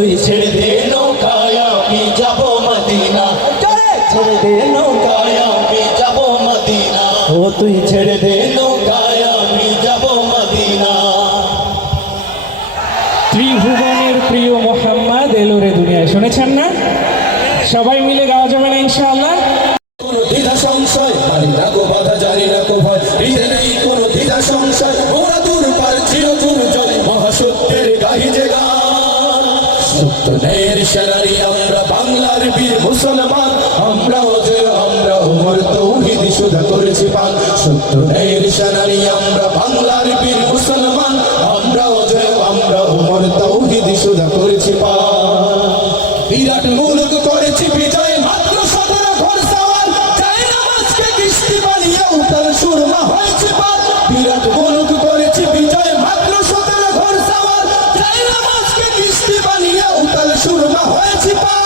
তুই ছেড়ে দে নৌকায় আমি যাব মদিনা, ছেড়ে দে নৌকায় আমি যাব মদিনা, ও তুই ছেড়ে দে নৌকায় আমি যাব মদিনা। ত্রিভুবনের প্রিয় মোহাম্মদ এলো রে দুনিয়ায়, শুনেছেন না? সবাই মিলে গাওয়া যাবে না ইনশাআল্লাহ? কোনো দ্বিধা সংশয় মানি না গো বাধা, জানি না গো ভয়, হৃদয়ে নেই কোনো দ্বিধা সংশয়, মোরা দূর পার চির দুর্জয় মহাসত্যের গাহি যে গান। সত্য ন্যায়ের সেনারি আমরা বাংলার বীর মুসলমান, আমরা অজয় আমরা ওমর তৌহিদ সুধা করেছি পান। সত্য ন্যায়ের সেনারি আমরা বাংলার বীর মুসলমান, আমরা অজয় আমরা ওমর তৌহিদ সুধা করেছি পান। বিরাট মুলক করেছি বিজয় মাত্র 17 ঘর সওয়াল, চাই নামাজকে কিস্তি বানিয়ে উতাল সুরমা হয়েছে পার। বিরাট মুলক করেছি বিজয় মাত্র 17 ঘর সওয়াল, চাই নামাজকে কিস্তি বানিয়ে উতাল সুরমা হয়েছে পার।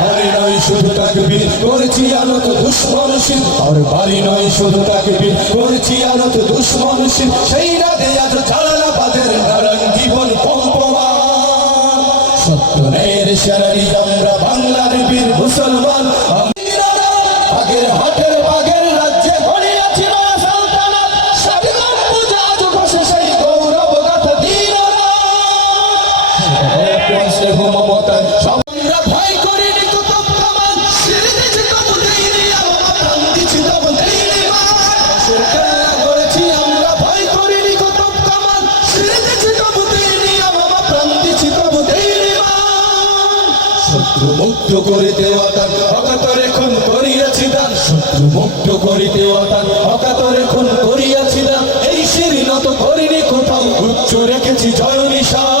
বাড়ি নয় শুধু তাকবীর করেছি আনত দুশ্মন শির, আর বাড়ি নয় শুধু তাকবীর করেছি আনত দুশ্মন শির, সেই রাতে আজ জালালাবাদের নারায়ণ জীবন কম্পমান। সত্য ন্যায়ের সেনারি আমরা বাংলার বীর মুসলমান, আগের হাটের বাগের রাজ্যে গড়িয়াছি নয়া সালতানাত, স্বাধীন পূজা আজ বসে সেই গৌরব গাথা দিনরাত। আমরা ভয় করিনি কুতুব কামান, সিরিজে তবু দেইনি আমরা প্রাণ দিছি তবু দেইনি মান। সরকার করেছি আমরা ভয় করিনি কুতুব কামান, সিরিজে তবু দেইনি আমরা প্রাণ দিছি তবু দেইনি মান। শত্রু মুক্ত করিতে ওয়াতান অকাতরে খুন করিয়াছি দান, শত্রু মুক্ত করিতে ওয়াতান অকাতরে খুন করিয়াছি দান। এই শিরি নত করিনি কোথাও, উচ্চ রেখেছি জয় নিশান।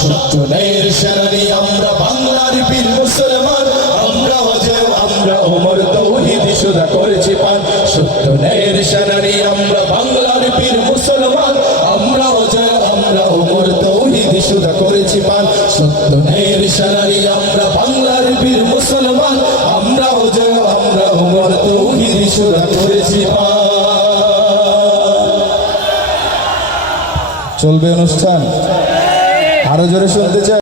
সত্য ন্যায়ের সেনানি আমরা বাংলার বীর মুসলমান, আমরা অজয় আমরা ওমর তৌহিদ সুধা করেছি পান। সত্য ন্যায়ের সেনানি আমরা বাংলার বীর মুসলমান, আমরা অজয় আমরা ওমর তৌহিদ সুধা করেছি পান। সত্য ন্যায়ের সেনানি আমরা বাংলার বীর মুসলমান, আমরা অজয় আমরা ওমর তৌহিদ সুধা করেছি পান। চলবে অনুষ্ঠান, আরো জোরে শুনতে চাই।